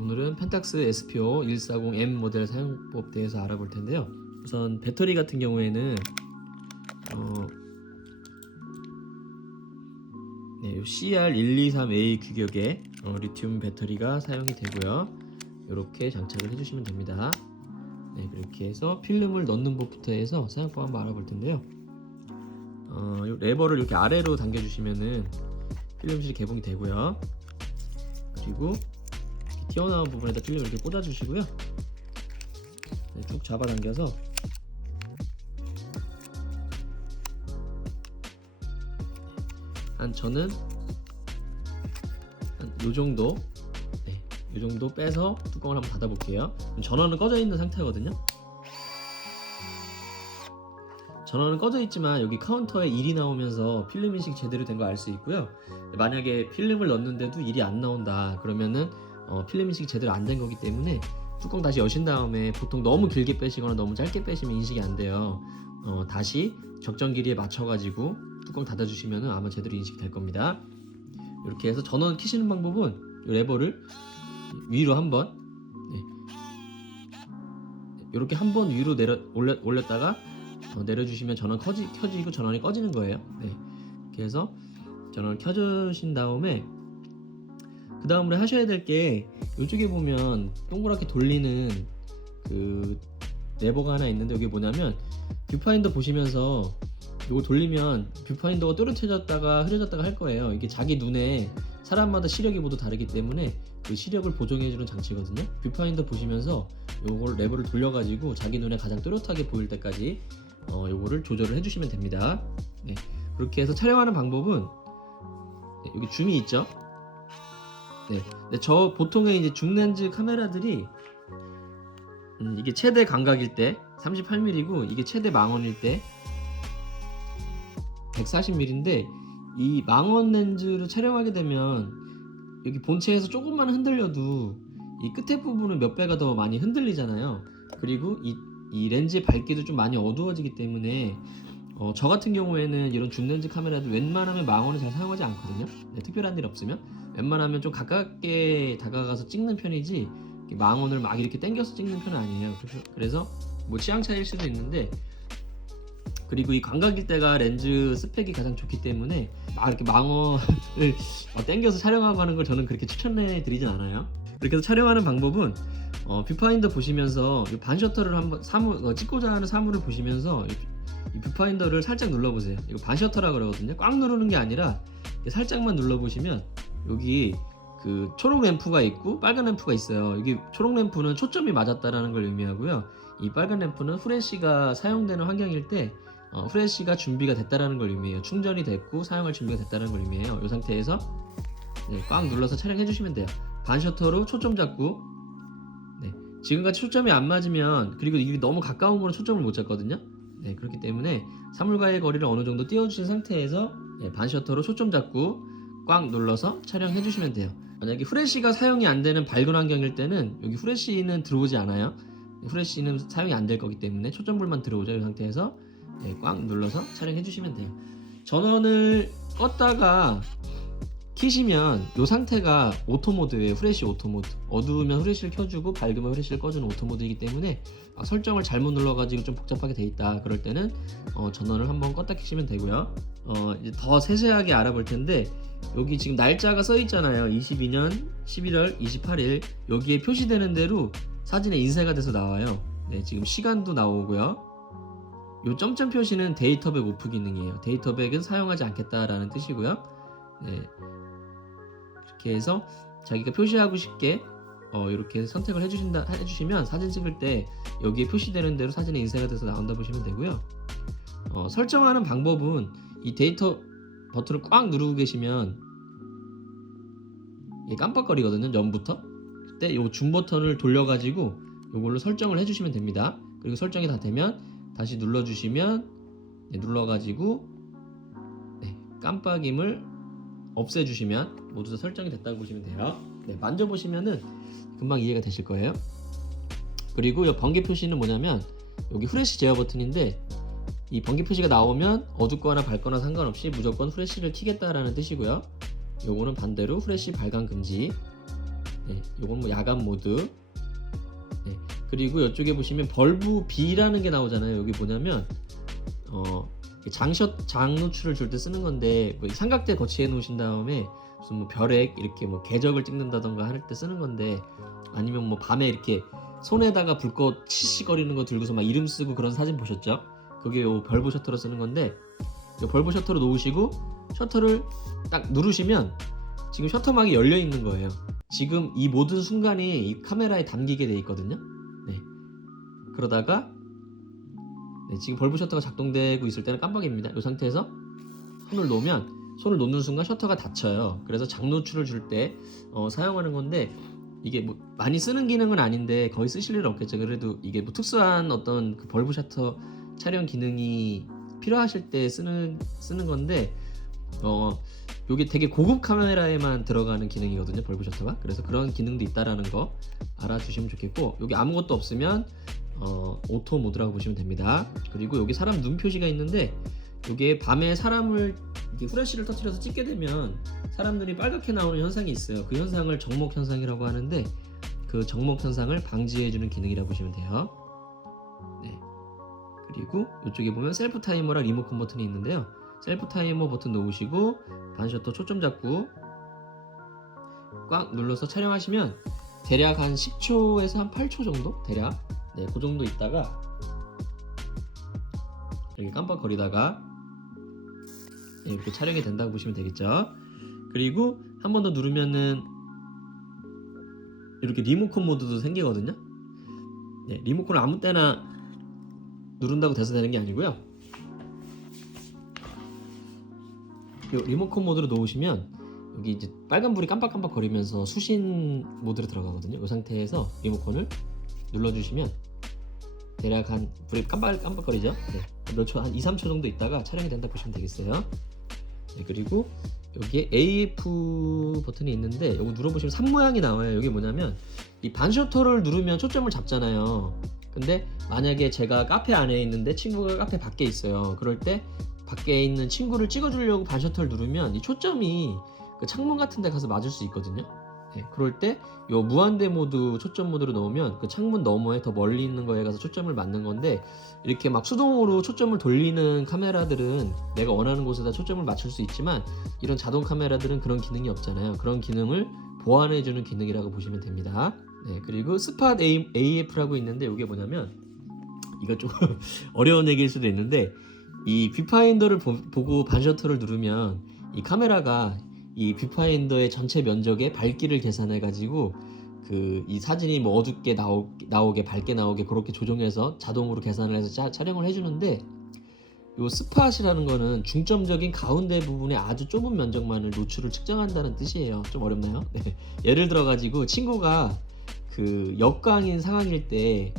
오늘은 펜탁스 SPO 140M 모델 사용법에 대해서 알아볼 텐데요. 우선 배터리 같은 경우에는 요 CR123A 규격의 리튬 배터리가 사용이 되고요. 이렇게 장착을 해주시면 됩니다. 그렇게 해서 필름을 넣는 법부터 해서 사용법 한번 알아볼 텐데요. 요 레버를 이렇게 아래로 당겨주시면은 필름실이 개봉이 되고요. 그리고 튀어나온 부분에다 필름을 이렇게 꽂아주시고요. 쭉 잡아당겨서 저는 요 정도 요 정도 빼서 뚜껑을 한번 닫아 볼게요. 전원은 꺼져 있는 상태거든요. 전원은 꺼져 있지만 여기 카운터에 1이 나오면서 필름 인식 제대로 된 거 알 수 있고요. 만약에 필름을 넣는데도 1이 안 나온다 그러면은 필름 인식이 제대로 안 된 거기 때문에 뚜껑 다시 여신 다음에 보통 너무 길게 빼시거나 너무 짧게 빼시면 인식이 안 돼요. 다시 적정 길이에 맞춰 가지고 뚜껑 닫아 주시면 아마 제대로 인식이 될 겁니다. 이렇게 해서 전원 켜시는 방법은 이 레버를 위로 한번 이렇게 한번 위로 올렸다가 내려주시면 전원 켜지고 전원이 꺼지는 거예요. 이렇게 해서 전원을 켜주신 다음에 그 다음으로 하셔야 될 게 이쪽에 보면 동그랗게 돌리는 그 레버가 하나 있는데 이게 뭐냐면 뷰파인더 보시면서 이거 돌리면 뷰파인더가 또렷해졌다가 흐려졌다가 할 거예요. 이게 자기 눈에 사람마다 시력이 모두 다르기 때문에 그 시력을 보정해주는 장치거든요. 뷰파인더 보시면서 요걸 레버를 돌려가지고 자기 눈에 가장 또렷하게 보일 때까지 요거를 조절을 해주시면 됩니다. 그렇게 해서 촬영하는 방법은 여기 줌이 있죠. 저 보통의 이제 줌렌즈 카메라들이 이게 최대 광각일 때 38mm고 이게 최대 망원일 때 140mm인데 이 망원 렌즈로 촬영하게 되면 여기 본체에서 조금만 흔들려도 이 끝에 부분은 몇 배가 더 많이 흔들리잖아요. 그리고 이 렌즈의 밝기도 좀 많이 어두워지기 때문에 저 같은 경우에는 이런 줌렌즈 카메라도 웬만하면 망원을 잘 사용하지 않거든요. 특별한 일 없으면 웬만하면 좀 가깝게 다가가서 찍는 편이지 망원을 막 이렇게 당겨서 찍는 편은 아니에요. 그래서 뭐 취향 차이일 수도 있는데, 그리고 이 광각일 때가 렌즈 스펙이 가장 좋기 때문에 막 이렇게 망원을 당겨서 촬영하고 하는 걸 저는 그렇게 추천해 드리진 않아요. 그렇게 해서 촬영하는 방법은 뷰파인더 보시면서 이 반셔터를 한번 찍고자 하는 사물을 보시면서 이 뷰파인더를 살짝 눌러보세요. 이거 반셔터라 그러거든요. 꽉 누르는 게 아니라 살짝만 눌러보시면 여기 그 초록 램프가 있고 빨간 램프가 있어요. 여기 초록 램프는 초점이 맞았다라는 걸 의미하고요. 이 빨간 램프는 후레쉬가 사용되는 환경일 때 후레쉬가 준비가 됐다라는 걸 의미해요. 충전이 됐고 사용할 준비가 됐다는 걸 의미해요. 이 상태에서 꽉 눌러서 촬영해 주시면 돼요. 반셔터로 초점 잡고 지금같이 초점이 안 맞으면, 그리고 이게 너무 가까운 거는 초점을 못 잡거든요. 그렇기 때문에 사물과의 거리를 어느 정도 띄워주신 상태에서 반셔터로 초점 잡고 꽉 눌러서 촬영해 주시면 돼요. 만약에 후레쉬가 사용이 안 되는 밝은 환경일 때는 여기 후레쉬는 들어오지 않아요. 후레쉬는 사용이 안 될 거기 때문에 초점불만 들어오죠. 이 상태에서 꽉 눌러서 촬영해 주시면 돼요. 전원을 껐다가 키시면 이 상태가 오토모드예요. 후레쉬 오토모드. 어두우면 후레쉬를 켜주고 밝으면 후레쉬를 꺼주는 오토모드이기 때문에 설정을 잘못 눌러가지고 좀 복잡하게 돼 있다 그럴 때는 전원을 한번 껐다 키시면 되고요. 이제 더 세세하게 알아볼 텐데 여기 지금 날짜가 써 있잖아요. 22년 11월 28일 여기에 표시되는 대로 사진에 인쇄가 돼서 나와요. 지금 시간도 나오고요. 요 점점 표시는 데이터백 오프 기능이에요. 데이터백은 사용하지 않겠다라는 뜻이고요. 이렇게 해서 자기가 표시하고 싶게 이렇게 선택을 해주시면 사진 찍을 때 여기에 표시되는 대로 사진에 인쇄가 돼서 나온다 보시면 되고요. 설정하는 방법은 이 데이터 버튼을 꽉 누르고 계시면 이게 깜빡거리거든요. 전부터. 그때 이 줌 버튼을 돌려가지고 이걸로 설정을 해주시면 됩니다. 그리고 설정이 다 되면 다시 눌러주시면 눌러가지고 깜빡임을 없애주시면 모두 다 설정이 됐다고 보시면 돼요. 만져보시면은 금방 이해가 되실 거예요. 그리고 이 번개 표시는 뭐냐면 여기 후레쉬 제어 버튼인데 이 번개 표시가 나오면 어둡거나 밝거나 상관없이 무조건 후레쉬를 켜겠다라는 뜻이고요. 요거는 반대로 후레쉬 발광 금지. 네, 요건 뭐 야간 모드. 네, 그리고 이쪽에 보시면 벌브 B라는 게 나오잖아요. 여기 뭐냐면 장 노출을 줄 때 쓰는 건데, 뭐 삼각대 거치해 놓으신 다음에 무슨 뭐 별액 이렇게 뭐 궤적을 찍는다던가 할 때 쓰는 건데, 아니면 뭐 밤에 이렇게 손에다가 불꽃 치시거리는 거 들고서 막 이름 쓰고 그런 사진 보셨죠? 그게 요 벌브 셔터로 쓰는 건데, 요 벌브 셔터로 놓으시고 셔터를 딱 누르시면 지금 셔터막이 열려 있는 거예요. 지금 이 모든 순간이 이 카메라에 담기게 돼 있거든요. 네. 그러다가 네, 지금 벌브 셔터가 작동되고 있을 때는 깜빡입니다. 이 상태에서 손을 놓으면, 손을 놓는 순간 셔터가 닫혀요. 그래서 장노출을 줄 때 사용하는 건데, 이게 뭐 많이 쓰는 기능은 아닌데 거의 쓰실 일은 없겠죠. 그래도 이게 뭐 특수한 어떤 그 벌브 셔터 촬영 기능이 필요하실 때 쓰는 건데, 요게 되게 고급 카메라에만 들어가는 기능이거든요, 벌브 셔터가. 그래서 그런 기능도 있다라는 거 알아주시면 좋겠고, 여기 아무것도 없으면 오토 모드라고 보시면 됩니다. 그리고 여기 사람 눈 표시가 있는데, 이게 밤에 사람을 이렇게 후레쉬를 터뜨려서 찍게 되면 사람 눈이 빨갛게 나오는 현상이 있어요. 그 현상을 정목 현상이라고 하는데, 그 정목 현상을 방지해주는 기능이라고 보시면 돼요. 네. 그리고 이쪽에 보면 셀프 타이머랑 리모컨 버튼이 있는데요. 셀프 타이머 버튼 놓으시고 반셔터 초점 잡고 꽉 눌러서 촬영하시면 대략 한 10초에서 한 8초 정도? 대략 네, 그 정도 있다가 이렇게 깜빡거리다가 네, 이렇게 촬영이 된다고 보시면 되겠죠. 그리고 한 번 더 누르면은 이렇게 리모컨 모드도 생기거든요. 네, 리모컨을 아무 때나 누른다고 돼서 되는 게 아니고요. 리모컨 모드로 놓으시면 여기 이제 빨간 불이 깜빡깜빡 거리면서 수신 모드로 들어가거든요. 이 상태에서 리모컨을 눌러주시면 대략 한 불이 깜빡깜빡거리죠. 네, 몇 초, 한 2, 3초 정도 있다가 촬영이 된다 보시면 되겠어요. 네, 그리고 여기에 AF 버튼이 있는데, 이거 눌러보시면 산 모양이 나와요. 이게 뭐냐면 이 반셔터를 누르면 초점을 잡잖아요. 근데 만약에 제가 카페 안에 있는데 친구가 카페 밖에 있어요. 그럴 때 밖에 있는 친구를 찍어주려고 반셔터를 누르면 이 초점이 그 창문 같은 데 가서 맞을 수 있거든요. 네, 그럴 때 이 무한대 모드 초점 모드로 넣으면 그 창문 너머에 더 멀리 있는 거에 가서 초점을 맞는 건데, 이렇게 막 수동으로 초점을 돌리는 카메라들은 내가 원하는 곳에다 초점을 맞출 수 있지만, 이런 자동 카메라들은 그런 기능이 없잖아요. 그런 기능을 보완해주는 기능이라고 보시면 됩니다. 네, 그리고 스팟 AF라고 있는데, 이게 뭐냐면 이거 좀 어려운 얘기일 수도 있는데, 이 뷰파인더를 보고 반셔터를 누르면 이 카메라가 이 뷰파인더의 전체 면적의 밝기를 계산해 가지고 이 사진이 뭐 어둡게 나오게 밝게 나오게 그렇게 조정해서 자동으로 계산을 해서 촬영을 해주는데, 요 스팟이라는 거는 중점적인 가운데 부분에 아주 좁은 면적만을 노출을 측정한다는 뜻이에요. 좀 어렵나요? 네. 예를 들어 가지고 친구가 그 역광인 상황일 때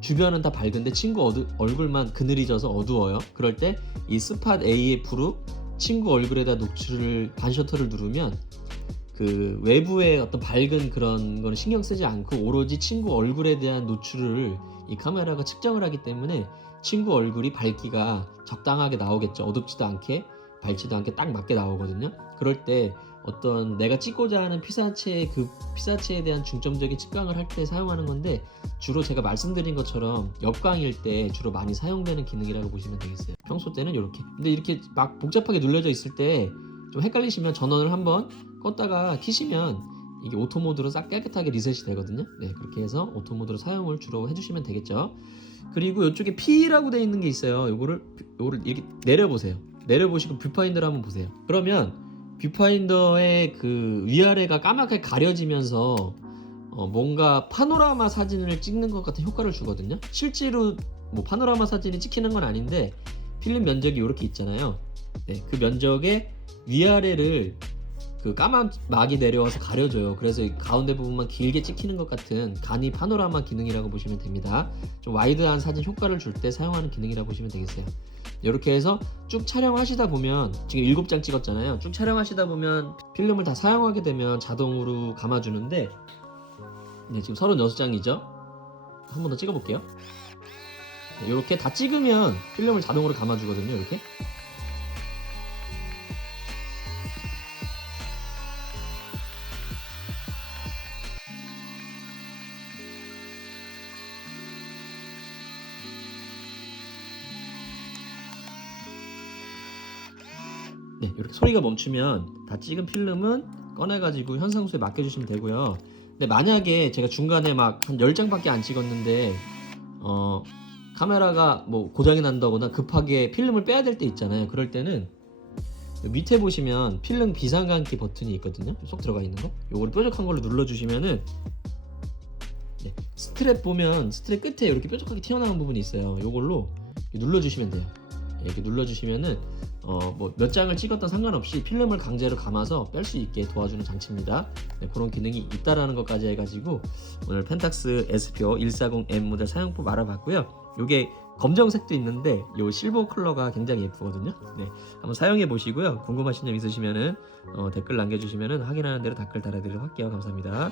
주변은 다 밝은데 친구 얼굴만 그늘이 져서 어두워요. 그럴 때 이 스팟 AF로 친구 얼굴에다 노출을 반셔터를 누르면 그 외부의 어떤 밝은 그런 거는 신경 쓰지 않고 오로지 친구 얼굴에 대한 노출을 이 카메라가 측정을 하기 때문에 친구 얼굴이 밝기가 적당하게 나오겠죠. 어둡지도 않게 밝지도 않게 딱 맞게 나오거든요. 그럴 때 어떤 내가 찍고자 하는 피사체의 그 피사체에 대한 중점적인 측정을 할 때 사용하는 건데, 주로 제가 말씀드린 것처럼 역광일 때 주로 많이 사용되는 기능이라고 보시면 되겠어요. 평소 때는 이렇게. 근데 이렇게 막 복잡하게 눌려져 있을 때 좀 헷갈리시면 전원을 한번 껐다가 키시면 이게 오토 모드로 싹 깨끗하게 리셋이 되거든요. 네, 그렇게 해서 오토 모드로 사용을 주로 해주시면 되겠죠. 그리고 이쪽에 P라고 되어 있는 게 있어요. 요거를 이렇게 내려보세요. 내려보시고 뷰파인더를 한번 보세요. 그러면 뷰파인더의 그 위아래가 까맣게 가려지면서 뭔가 파노라마 사진을 찍는 것 같은 효과를 주거든요. 실제로 뭐 파노라마 사진이 찍히는 건 아닌데 필름 면적이 이렇게 있잖아요. 네, 그 면적의 위아래를 그 까만 막이 내려와서 가려줘요. 그래서 가운데 부분만 길게 찍히는 것 같은 간이 파노라마 기능이라고 보시면 됩니다. 좀 와이드한 사진 효과를 줄 때 사용하는 기능이라고 보시면 되겠어요. 이렇게 해서 쭉 촬영하시다 보면, 지금 7장 찍었잖아요. 쭉 촬영하시다 보면 필름을 다 사용하게 되면 자동으로 감아주는데, 네, 지금 36장이죠. 한 번 더 찍어볼게요. 이렇게 다 찍으면 필름을 자동으로 감아주거든요. 이렇게. 네, 이렇게 소리가 멈추면 다 찍은 필름은 꺼내가지고 현상수에 맡겨주시면 되고요. 근데 만약에 제가 중간에 막 한 10장밖에 안 찍었는데 카메라가 뭐 고장이 난다거나 급하게 필름을 빼야 될 때 있잖아요. 그럴 때는 밑에 보시면 필름 비상감기 버튼이 있거든요. 쏙 들어가 있는 거. 요거를 뾰족한 걸로 눌러주시면은 네, 스트랩 보면 스트랩 끝에 이렇게 뾰족하게 튀어나온 부분이 있어요. 요걸로 눌러주시면 돼요. 이렇게 눌러주시면은 뭐 몇 장을 찍었던 상관없이 필름을 강제로 감아서 뺄 수 있게 도와주는 장치입니다. 네, 그런 기능이 있다라는 것까지 해가지고 오늘 펜탁스 에스피오 140M 모델 사용법 알아봤고요. 요게 검정색도 있는데 요 실버 컬러가 굉장히 예쁘거든요. 네, 한번 사용해 보시고요. 궁금하신 점 있으시면은 댓글 남겨주시면은 확인하는 대로 댓글 달아드리도록 할게요. 감사합니다.